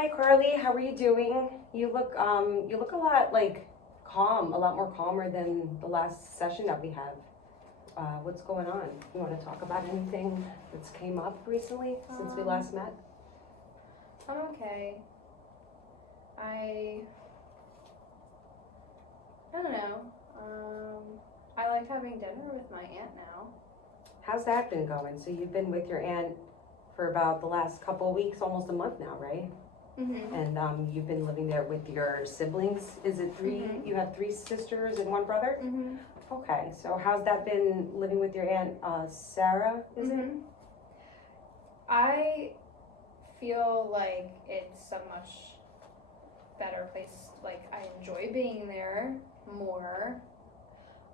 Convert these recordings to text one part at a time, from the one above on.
Hi Carly, how are you doing? You look a lot like calm, a lot more calmer than the last session that we had. What's going on? You want to talk about anything that's came up recently since we last met? I'm okay. I don't know. I like having dinner with my aunt now. How's that been going? So you've been with your aunt for about the last couple of weeks, almost a month now, right? Mm-hmm. And you've been living there with your siblings. Is it 3? Mhm. You have 3 sisters and 1 brother? Mm-hmm. Okay, so how's that been living with your aunt Sarah, is it? I feel like it's a much better place. Like I enjoy being there more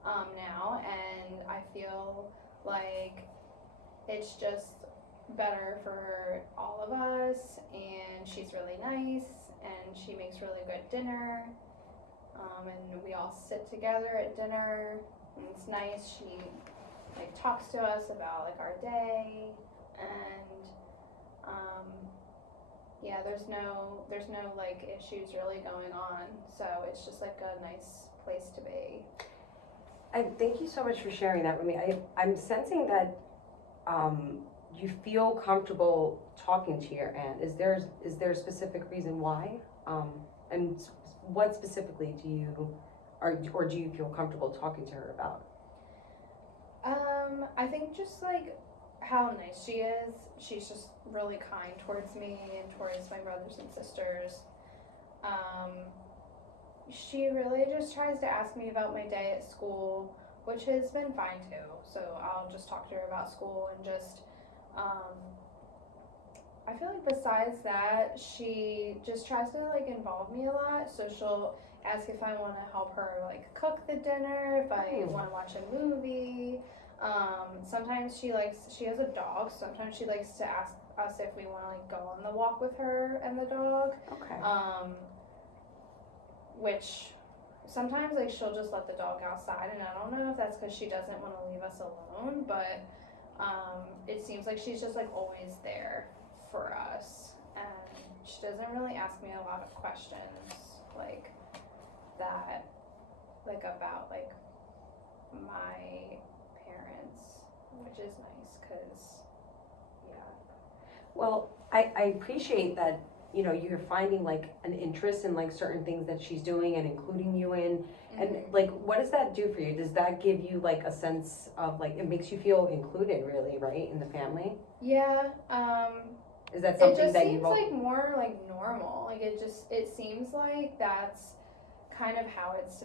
now, and I feel like it's just better for all of us. And she's really nice, and she makes really good dinner. And we all sit together at dinner, and it's nice. She like talks to us about like our day, and yeah, there's no like issues really going on, so it's just like a nice place to be. And thank you so much for sharing that with me. I'm sensing that you feel comfortable talking to your aunt. Is there a specific reason why? And what specifically do you, or do you feel comfortable talking to her about? I think just like how nice she is. She's just really kind towards me and towards my brothers and sisters. Um, she really just tries to ask me about my day at school, which has been fine too. So I'll just talk to her about school and just, I feel like besides that, she just tries to like involve me a lot. So she'll ask if I want to help her like cook the dinner, if I want to watch a movie. Sometimes she has a dog. Sometimes she likes to ask us if we want to like go on the walk with her and the dog. Okay. Which sometimes like she'll just let the dog outside, and I don't know if that's because she doesn't want to leave us alone, but it seems like she's just like always there for us, and she doesn't really ask me a lot of questions like that, like about like my parents, which is nice because yeah. Well, I appreciate that, you know, you're finding like an interest in like certain things that she's doing and including you in. And like, what does that do for you? Does that give you like a sense of like, it makes you feel included really, right, in the family? Yeah. Is that something it just that seems you've like more like normal. Like it seems like that's kind of how it's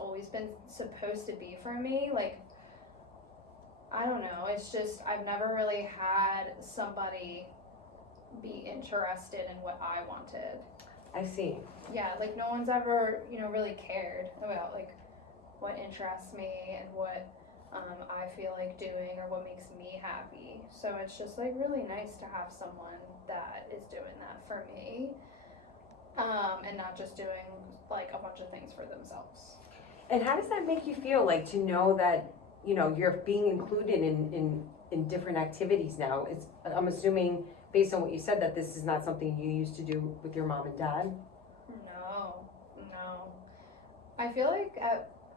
always been supposed to be for me. Like I don't know. It's just I've never really had somebody be interested in what I wanted. I see. Yeah, like no one's ever, really cared about like what interests me and what I feel like doing or what makes me happy. So it's just like really nice to have someone that is doing that for me, and not just doing like a bunch of things for themselves. And how does that make you feel, like to know that, you know, you're being included in different activities now? I'm assuming, based on what you said, that this is not something you used to do with your mom and dad? No. I feel like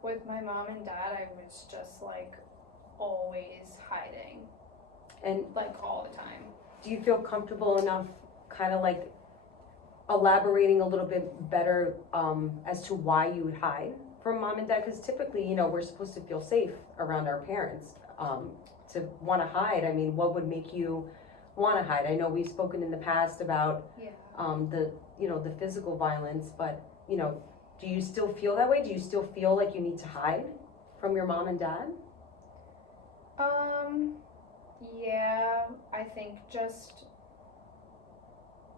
with my mom and dad, I was just like always hiding. And like all the time. do you feel comfortable enough kind of like elaborating a little bit better as to why you would hide from mom and dad? Because typically, you know, we're supposed to feel safe around our parents. To want to hide, I mean, what would make you want to hide? I know we've spoken in the past about the physical violence, but you know, do you still feel that way? Do you still feel like you need to hide from your mom and dad? Yeah, I think just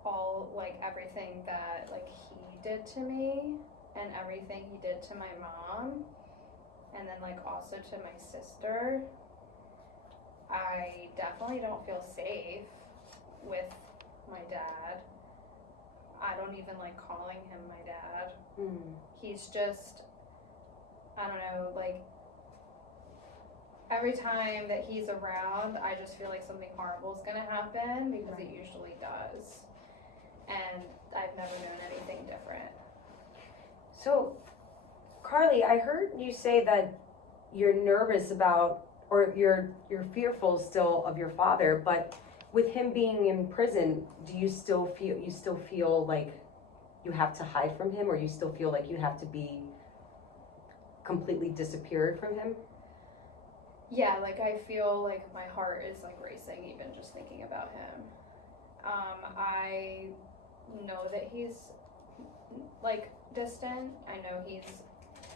all like everything that like he did to me and everything he did to my mom and then like also to my sister, I definitely don't feel safe with my dad. I don't even like calling him my dad. He's just, I don't know, like every time that he's around, I just feel like something horrible is gonna happen because it usually does. So, Carly, I heard you say that you're nervous about, or you're fearful still of your father, but with him being in prison, do you still feel like you have to hide from him, or you still feel like you have to be completely disappeared from him? Yeah, like I feel like my heart is like racing even just thinking about him. I know that he's like distant. I know he's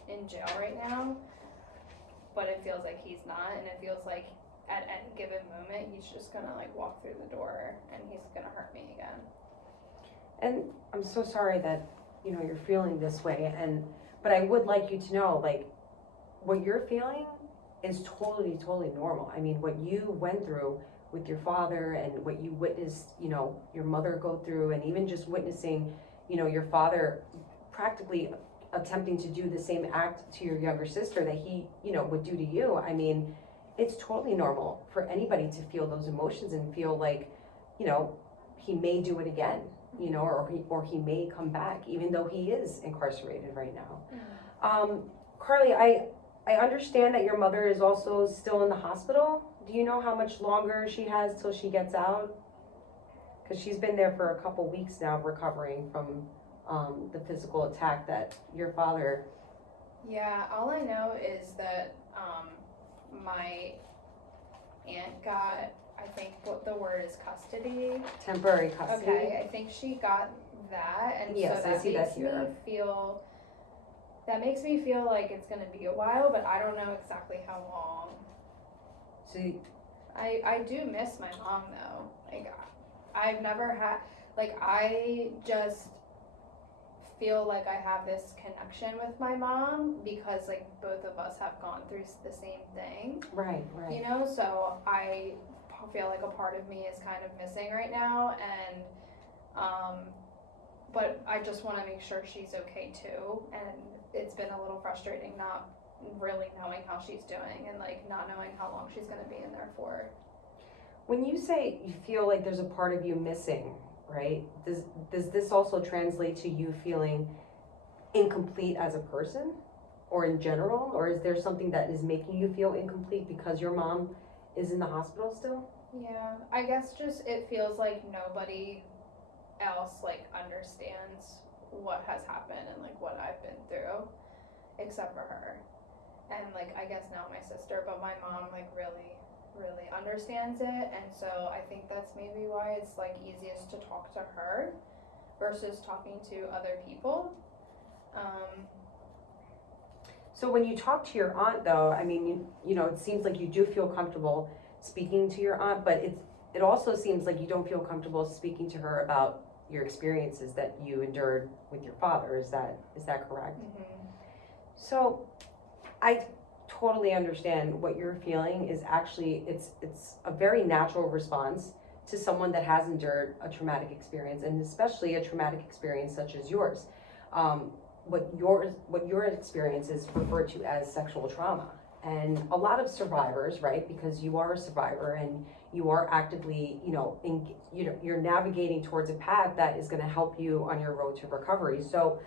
in jail right now, but it feels like he's not, and it feels like at any given moment he's just gonna like walk through the door and he's gonna hurt me again. And I'm so sorry that, you're feeling this way, but I would like you to know, like, what you're feeling is totally, totally normal. I mean, what you went through with your father and what you witnessed, your mother go through, and even just witnessing, your father practically attempting to do the same act to your younger sister that he, would do to you. I mean, it's totally normal for anybody to feel those emotions and feel like, he may do it again, or he may come back, even though he is incarcerated right now. Carly, I understand that your mother is also still in the hospital. Do you know how much longer she has till she gets out? Because she's been there for a couple weeks now recovering from the physical attack that your father... Yeah, all I know is that my aunt got, I think what the word is, custody. Temporary custody. Okay, I think she got that, and yes, so I see that here. That makes me feel like it's gonna be a while, but I don't know exactly how long. So I do miss my mom though. Like I've never had, like I just feel like I have this connection with my mom because like both of us have gone through the same thing. Right. So I feel like a part of me is kind of missing right now, and but I just want to make sure she's okay too, and it's been a little frustrating not really knowing how she's doing and like not knowing how long she's going to be in there for. When you say you feel like there's a part of you missing, right? Does this also translate to you feeling incomplete as a person, or in general, or is there something that is making you feel incomplete because your mom is in the hospital still? Yeah, I guess just it feels like nobody else like understands what has happened and like what I've been through except for her, and like I guess now my sister, but my mom like really understands it, and so I think that's maybe why it's like easiest to talk to her versus talking to other people. So when you talk to your aunt though, I mean, it seems like you do feel comfortable speaking to your aunt, but it also seems like you don't feel comfortable speaking to her about your experiences that you endured with your father. Is that correct? Mm-hmm. So I totally understand what you're feeling is actually, it's a very natural response to someone that has endured a traumatic experience, and especially a traumatic experience such as yours. What your experience is referred to as sexual trauma. And a lot of survivors, right, because you are a survivor and you are actively, you're navigating towards a path that is going to help you on your road to recovery. So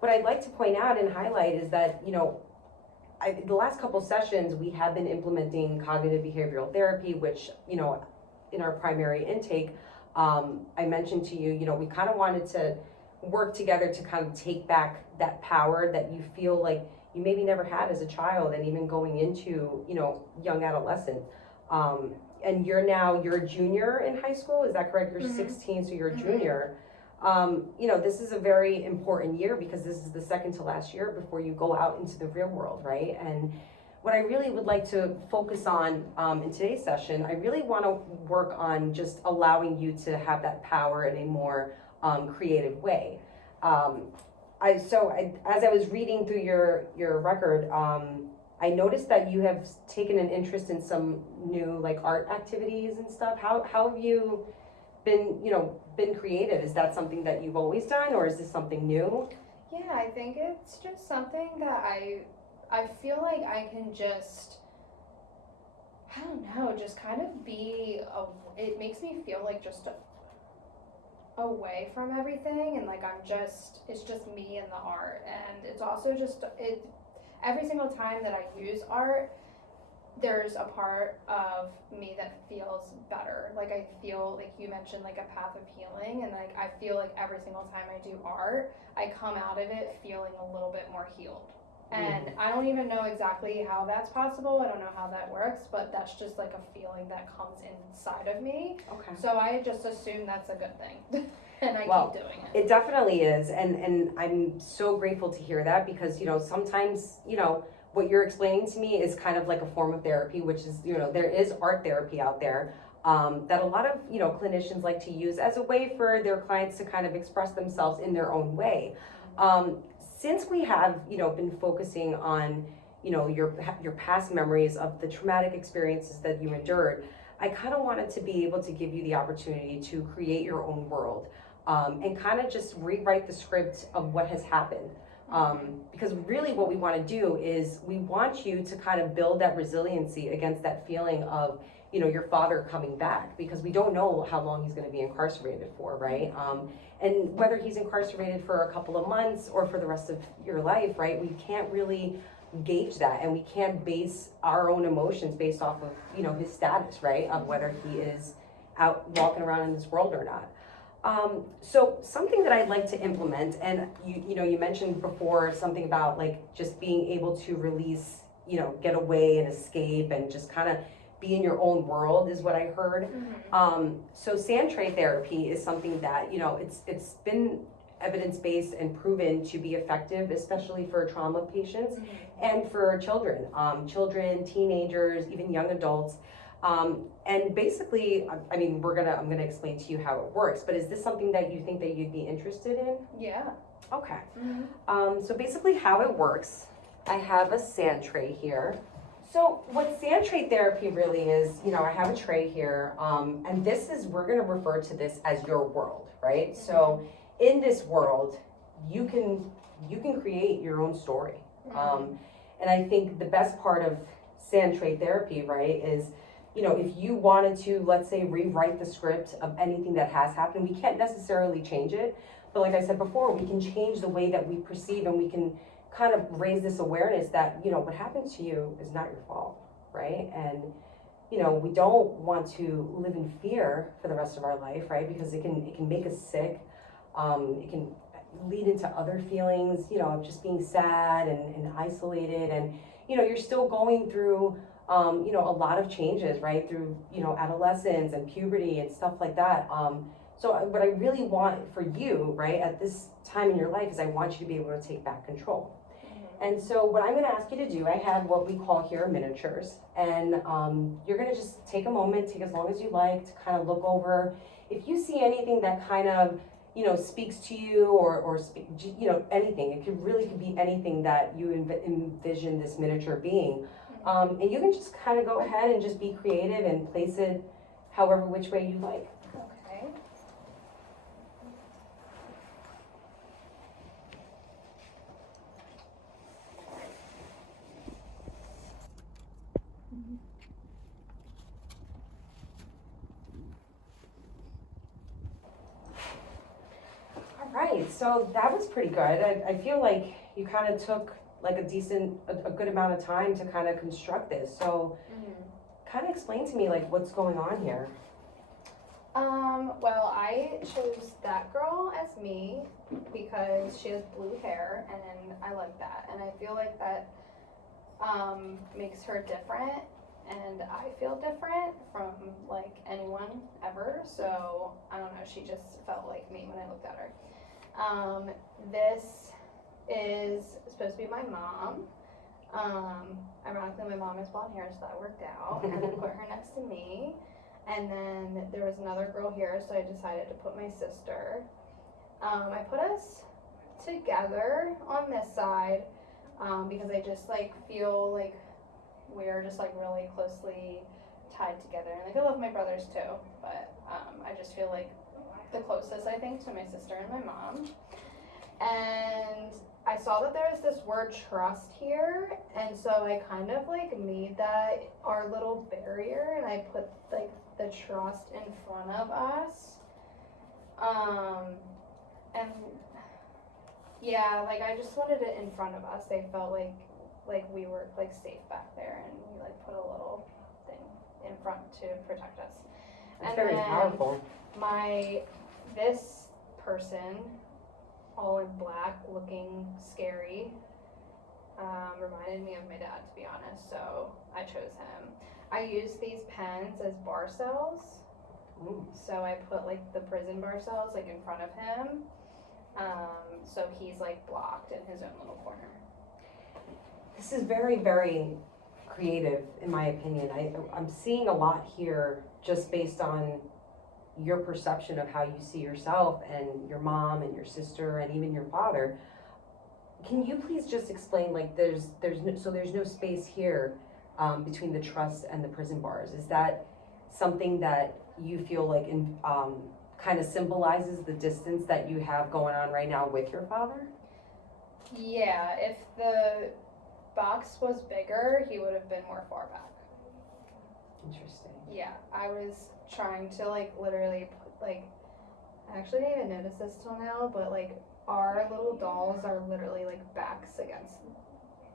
what I'd like to point out and highlight is that, the last couple sessions we have been implementing cognitive behavioral therapy, which, in our primary intake, I mentioned to you, we kind of wanted to work together to kind of take back that power that you feel like you maybe never had as a child, and even going into, young adolescent. And you're a junior in high school, is that correct? You're Mm-hmm. 16, so you're a junior. This is a very important year because this is the second to last year before you go out into the real world, right? And what I really would like to focus on in today's session, I really want to work on just allowing you to have that power in a more creative way. As I was reading through your record, I noticed that you have taken an interest in some new like art activities and stuff. How have you been creative? Is that something that you've always done, or is this something new? Yeah, I think it's just something that I feel like I can just, I don't know, just kind of it makes me feel like just away from everything, and like it's just me and the art. And it's also just every single time that I use art, there's a part of me that feels better. Like I feel like you mentioned like a path of healing, and like I feel like every single time I do art, I come out of it feeling a little bit more healed. And I don't even know exactly how that's possible. I don't know how that works, but that's just like a feeling that comes inside of me. Okay. So I just assume that's a good thing. And I keep doing it. It definitely is. And I'm so grateful to hear that, because, sometimes, what you're explaining to me is kind of like a form of therapy, which is, there is art therapy out there that a lot of, clinicians like to use as a way for their clients to kind of express themselves in their own way. Since we have, been focusing on, your past memories of the traumatic experiences that you endured, I kind of wanted to be able to give you the opportunity to create your own world, and kind of just rewrite the script of what has happened. Because really what we want to do is we want you to kind of build that resiliency against that feeling of, your father coming back, because we don't know how long he's going to be incarcerated for, right? And whether he's incarcerated for a couple of months or for the rest of your life, right? We can't really gauge that, and we can't base our own emotions based off of, his status, right? Of whether he is out walking around in this world or not. So something that I'd like to implement, and you mentioned before something about like just being able to release, get away and escape and just kind of be in your own world is what I heard. So sand tray therapy is something that, it's been evidence-based and proven to be effective, especially for trauma patients and for children, teenagers, even young adults. And basically, I mean, I'm gonna explain to you how it works, but is this something that you think that you'd be interested in? Yeah. Okay. So basically how it works, I have a sand tray here. So what sand tray therapy really is, I have a tray here, and we're gonna refer to this as your world, right? So in this world, you can create your own story. And I think the best part of sand tray therapy, right, is, if you wanted to, let's say, rewrite the script of anything that has happened, we can't necessarily change it. But like I said before, we can change the way that we perceive, and we can kind of raise this awareness that, what happened to you is not your fault, right? And, we don't want to live in fear for the rest of our life, right? Because it can make us sick. It can lead into other feelings, of just being sad and isolated. And, you're still going through a lot of changes, right, through, adolescence and puberty and stuff like that. So what I really want for you, right, at this time in your life is I want you to be able to take back control. And so what I'm going to ask you to do, I have what we call here miniatures, and you're going to just take a moment, take as long as you like, to kind of look over. If you see anything that kind of, speaks to you or anything, it could be anything that you envision this miniature being. And you can just kind of go ahead and just be creative and place it however which way you like. Okay. All right, so that was pretty good. I feel like you kind of took like a good amount of time to kind of construct this. So kind of explain to me like what's going on here. Well, I chose that girl as me because she has blue hair, and I like that, and I feel like that makes her different, and I feel different from like anyone ever. So I don't know, she just felt like me when I looked at her. This is supposed to be my mom. Ironically, my mom has blonde hair, so that worked out. And then put her next to me. And then there was another girl here, so I decided to put my sister. I put us together on this side because I just like feel like we're just like really closely tied together. And like I love my brothers too, but I just feel like the closest, I think, to my sister and my mom. And I saw that there was this word trust here, and so I kind of like made that our little barrier, and I put like the trust in front of us. And yeah, like I just wanted it in front of us. They felt like we were like safe back there, and we like put a little thing in front to protect us. It's And very then powerful. This person, all in black, looking scary, reminded me of my dad, to be honest, so I chose him. I used these pens as bar cells. Ooh. So I put like the prison bar cells like in front of him. So he's like blocked in his own little corner. This is very, very creative, in my opinion. I'm seeing a lot here just based on your perception of how you see yourself and your mom and your sister and even your father. Can you please just explain, like, there's no space here between the trust and the prison bars? Is that something that you feel like kind of symbolizes the distance that you have going on right now with your father? Yeah, if the box was bigger, he would have been more far back. Interesting. Yeah, I was trying to like literally put like, actually I didn't notice this till now, but like our little dolls are literally like backs against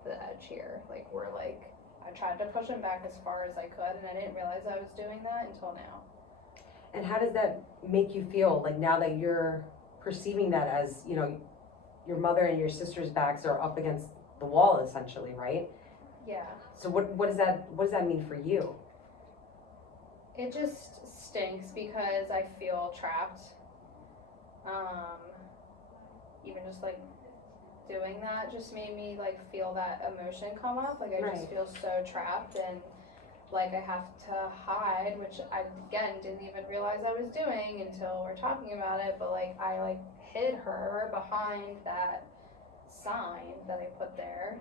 the edge here. Like we're like, I tried to push them back as far as I could, and I didn't realize I was doing that until now. And how does that make you feel, like now that you're perceiving that as, you know, your mother and your sister's backs are up against the wall essentially, right? Yeah. So what does that mean for you? It just stinks because I feel trapped. Even just like doing that just made me like feel that emotion come up. Like I just feel so trapped, and like I have to hide, which I again didn't even realize I was doing until we're talking about it. But like I like hid her behind that sign that I put there.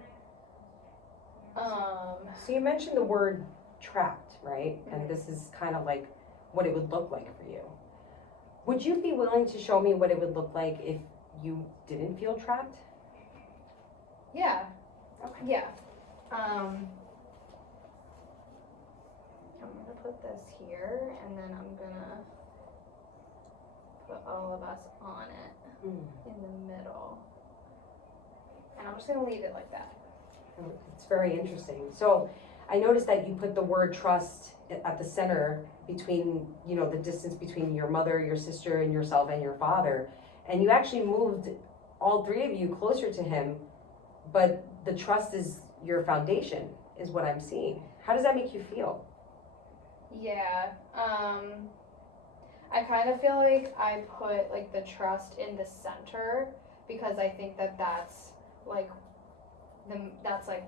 So you mentioned the word trapped, right? Mm-hmm. And this is kind of like what it would look like for you. Would you be willing to show me what it would look like if you didn't feel trapped? Yeah. Okay. Yeah. I'm gonna put this here, and then I'm gonna put all of us on it in the middle. And I'm just gonna leave it like that. It's very interesting. So I noticed that you put the word trust at the center between, you know, the distance between your mother, your sister, and yourself and your father. And you actually moved all three of you closer to him, but the trust is your foundation, is what I'm seeing. How does that make you feel? Yeah. I kind of feel like I put like the trust in the center because I think that that's like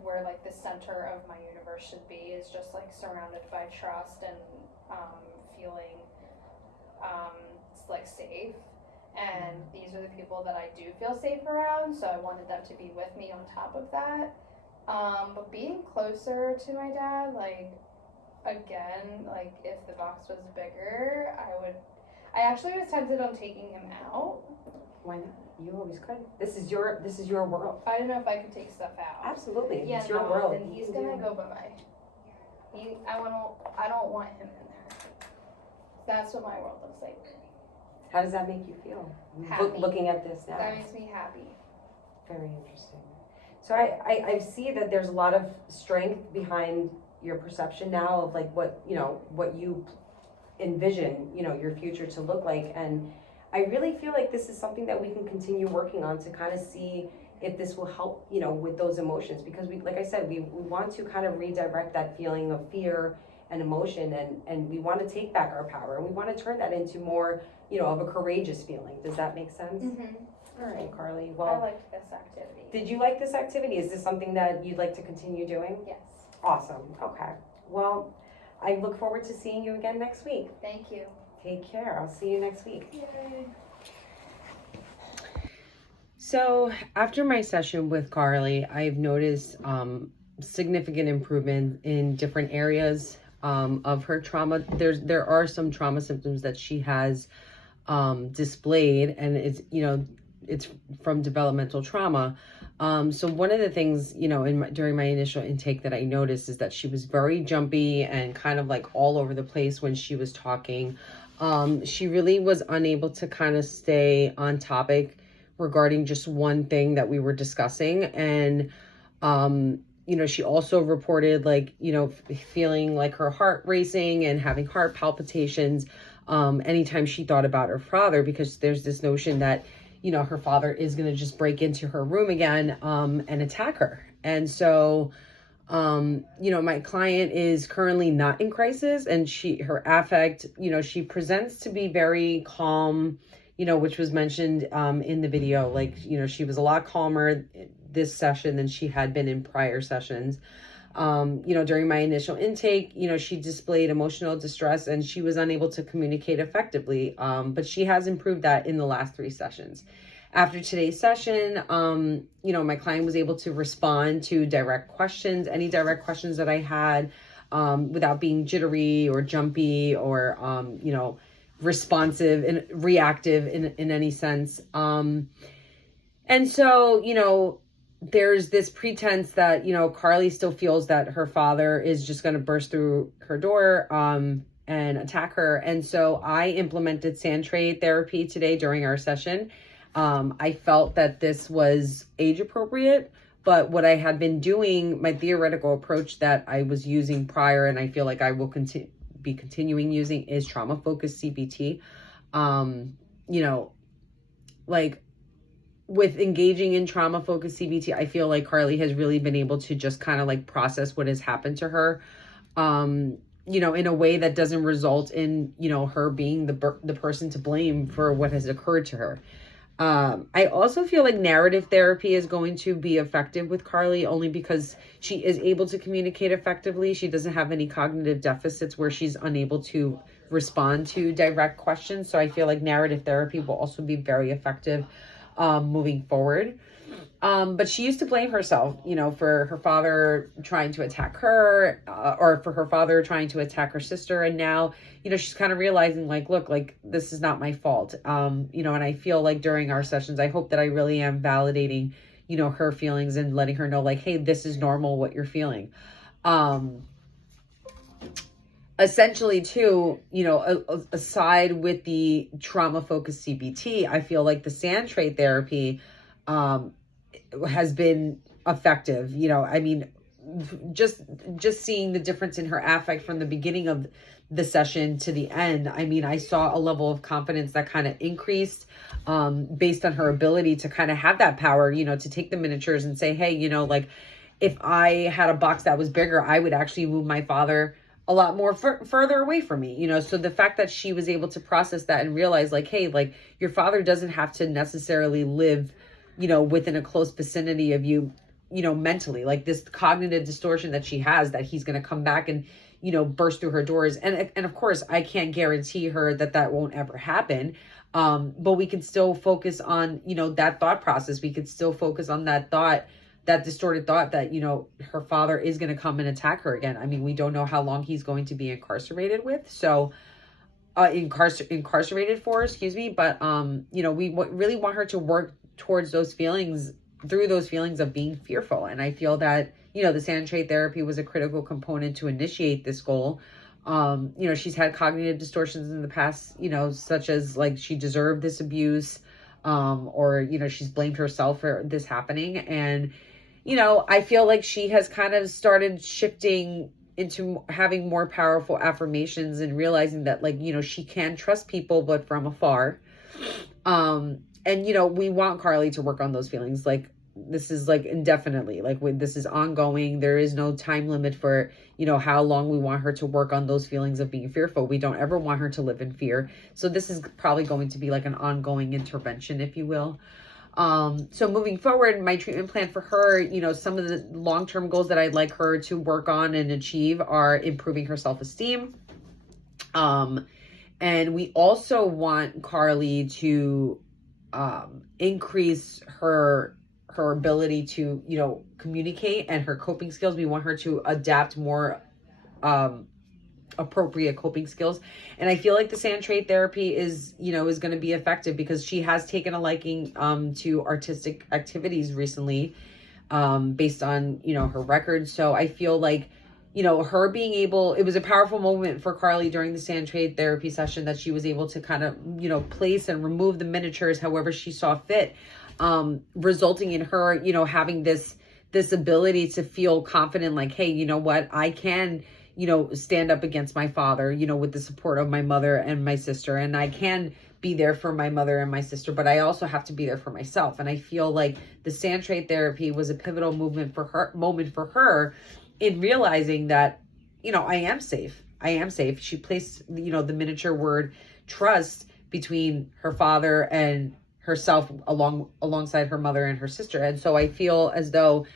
where like the center of my universe should be, is just like surrounded by trust and feeling like safe. And these are the people that I do feel safe around, so I wanted them to be with me on top of that. But being closer to my dad, like again, like if the box was bigger, I actually was tempted on taking him out. Why not? You always could. This is your world. I don't know if I could take stuff out. Absolutely. Yeah, it's your no, world. then he's gonna go bye-bye. I don't want him in there. That's what my world looks like. How does that make you feel? Happy. Looking at this now. That makes me happy. Very interesting. So I see that there's a lot of strength behind your perception now of like what you envision, you know, your future to look like. And I really feel like this is something that we can continue working on to kind of see if this will help, you know, with those emotions, because we, like I said, we want to kind of redirect that feeling of fear and emotion, and we want to take back our power, and we want to turn that into more, you know, of a courageous feeling. Does that make sense? Mm-hmm. All right, Carly. I Well, liked this activity. did you like this activity? Is this something that you'd like to continue doing? Yes. Awesome. Okay. Well, I look forward to seeing you again next week. Thank you. Take care. I'll see you next week. Yay. So after my session with Carly, I've noticed significant improvement in different areas of her trauma. There are some trauma symptoms that she has displayed, and it's from developmental trauma. So one of the things, you know, during my initial intake that I noticed is that she was very jumpy and kind of like all over the place when she was talking. She really was unable to kind of stay on topic regarding just one thing that we were discussing. And, she also reported like, feeling like her heart racing and having heart palpitations anytime she thought about her father, because there's this notion that, her father is going to just break into her room again and attack her. And so, my client is currently not in crisis, and her affect, she presents to be very calm, which was mentioned in the video. Like, she was a lot calmer this session than she had been in prior sessions. During my initial intake, she displayed emotional distress and she was unable to communicate effectively. But she has improved that in the last 3 sessions. After today's session, my client was able to respond to any direct questions that I had, without being jittery or jumpy or, responsive and reactive in any sense. And so, there's this pretense that, Carly still feels that her father is just going to burst through her door, and attack her. And so I implemented sand tray therapy today during our session. I felt that this was age appropriate, but what I had been doing, my theoretical approach that I was using prior, and I feel like I will be continuing using, is trauma focused CBT. Like with engaging in trauma focused CBT, I feel like Carly has really been able to just kind of like process what has happened to her, in a way that doesn't result in, her being the person to blame for what has occurred to her. I also feel like narrative therapy is going to be effective with Carly, only because she is able to communicate effectively. She doesn't have any cognitive deficits where she's unable to respond to direct questions. So I feel like narrative therapy will also be very effective moving forward. But she used to blame herself, for her father trying to attack her, or for her father trying to attack her sister. And now, she's kind of realizing like, look, like this is not my fault. And I feel like during our sessions, I hope that I really am validating, her feelings and letting her know like, hey, this is normal what you're feeling. Essentially too, aside with the trauma focused CBT, I feel like the sand tray therapy, has been effective. Just seeing the difference in her affect from the beginning of the session to the end. I saw a level of confidence that kind of increased, based on her ability to kind of have that power, to take the miniatures and say, hey, like if I had a box that was bigger, I would actually move my father a lot more further away from me, so the fact that she was able to process that and realize like, hey, like your father doesn't have to necessarily live, within a close vicinity of you, mentally, like this cognitive distortion that she has, that he's going to come back and, burst through her doors. And of course, I can't guarantee her that won't ever happen. But we can still focus on, that thought process. We could still focus on that thought, that distorted thought that, her father is going to come and attack her again. We don't know how long he's going to be incarcerated with. So, incarcerated for, excuse me. But, we really want her to work towards those feelings, through those feelings of being fearful. And I feel that, the sand tray therapy was a critical component to initiate this goal. She's had cognitive distortions in the past, such as like she deserved this abuse, or, she's blamed herself for this happening. And, I feel like she has kind of started shifting into having more powerful affirmations and realizing that like, she can trust people, but from afar. And, we want Carly to work on those feelings. Like this is like indefinitely, like this is ongoing. There is no time limit for, how long we want her to work on those feelings of being fearful. We don't ever want her to live in fear. So this is probably going to be like an ongoing intervention, if you will. So moving forward, my treatment plan for her, some of the long-term goals that I'd like her to work on and achieve are improving her self-esteem. And we also want Carly to increase her ability to, communicate and her coping skills. We want her to adapt more appropriate coping skills. And I feel like the sand tray therapy is going to be effective because she has taken a liking to artistic activities recently, based on, her records. So I feel like, you know, her being able, it was a powerful moment for Carly during the sand trade therapy session that she was able to kind of, you know, place and remove the miniatures however she saw fit, resulting in her, you know, having this ability to feel confident, like, hey, you know what, I can, you know, stand up against my father, you know, with the support of my mother and my sister, and I can be there for my mother and my sister, but I also have to be there for myself. And I feel like the sand trade therapy was a pivotal moment for her in realizing that, you know, I am safe. She placed, you know, the miniature word trust between her father and herself alongside her mother and her sister. And so I feel as though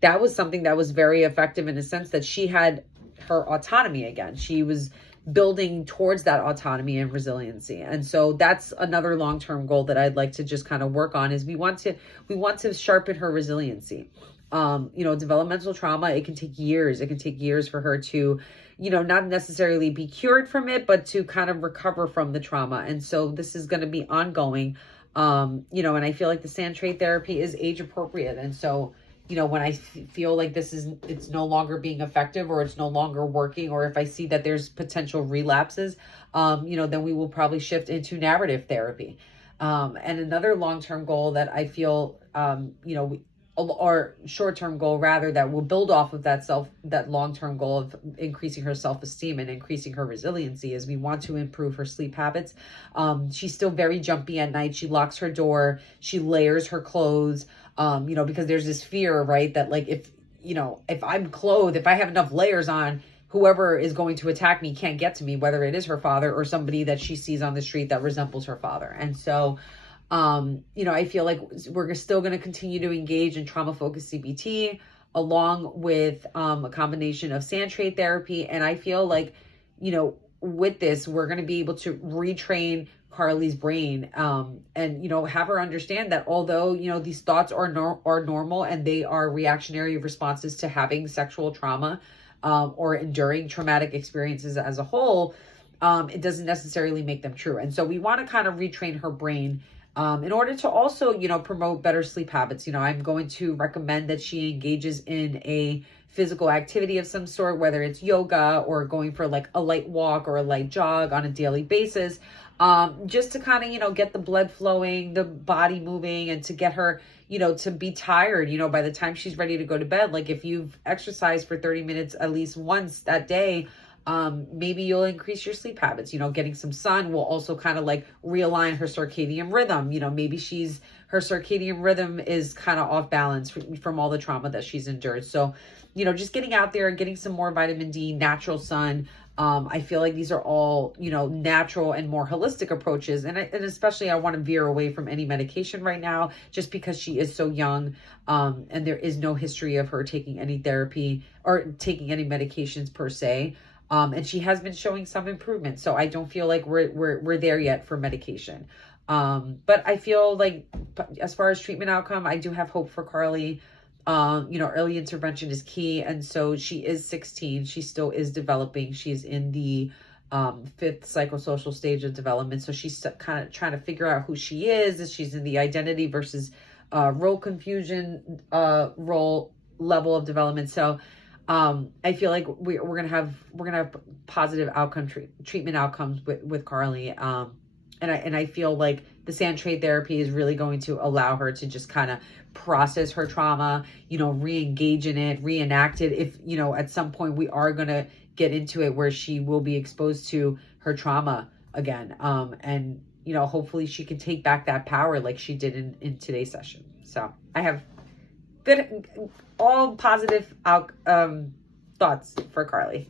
that was something that was very effective in a sense that she had her autonomy again. She was building towards that autonomy and resiliency. And so that's another long-term goal that I'd like to just kind of work on, is we want to sharpen her resiliency. You know, developmental trauma, it can take years. It can take years for her to, you know, not necessarily be cured from it, but to kind of recover from the trauma. And so this is going to be ongoing. You know, and I feel like the sand trade therapy is age appropriate. And so, you know, when I feel like it's no longer being effective, or it's no longer working, or if I see that there's potential relapses, you know, then we will probably shift into narrative therapy. And another long-term goal that I feel, you know, or short-term goal rather, that will build off of that long-term goal of increasing her self-esteem and increasing her resiliency, is we want to improve her sleep habits. She's still very jumpy at night. She locks her door, she layers her clothes, you know, because there's this fear, right, that like, if, you know, if I'm clothed, if I have enough layers on, whoever is going to attack me can't get to me, whether it is her father or somebody that she sees on the street that resembles her father. And so, you know, I feel like we're still going to continue to engage in trauma-focused CBT along with a combination of sand trade therapy. And I feel like, you know, with this, we're going to be able to retrain Carly's brain, and, you know, have her understand that although, you know, these thoughts are normal and they are reactionary responses to having sexual trauma, or enduring traumatic experiences as a whole, it doesn't necessarily make them true. And so we want to kind of retrain her brain, in order to also, you know, promote better sleep habits. You know, I'm going to recommend that she engages in a physical activity of some sort, whether it's yoga or going for like a light walk or a light jog on a daily basis, just to kind of, you know, get the blood flowing, the body moving, and to get her, you know, to be tired, you know, by the time she's ready to go to bed. Like if you've exercised for 30 minutes at least once that day, maybe you'll increase your sleep habits. You know, getting some sun will also kind of like realign her circadian rhythm. You know, maybe her circadian rhythm is kind of off balance from all the trauma that she's endured. So, you know, just getting out there and getting some more vitamin D, natural sun. I feel like these are all, you know, natural and more holistic approaches. And especially I want to veer away from any medication right now, just because she is so young. And there is no history of her taking any therapy or taking any medications per se. And she has been showing some improvement. So I don't feel like we're there yet for medication. But I feel like as far as treatment outcome, I do have hope for Carly. You know, early intervention is key. And so she is 16. She still is developing. She's in the 5th psychosocial stage of development. So she's kind of trying to figure out who she is. She's in the identity versus role confusion role level of development. So I feel like we're gonna have positive treatment outcomes with Carly. And I feel like the sand trade therapy is really going to allow her to just kind of process her trauma, you know, re-engage in it, reenact it. If, you know, at some point we are going to get into it where she will be exposed to her trauma again. And, you know, hopefully she can take back that power like she did in today's session. So I have all positive thoughts for Carly.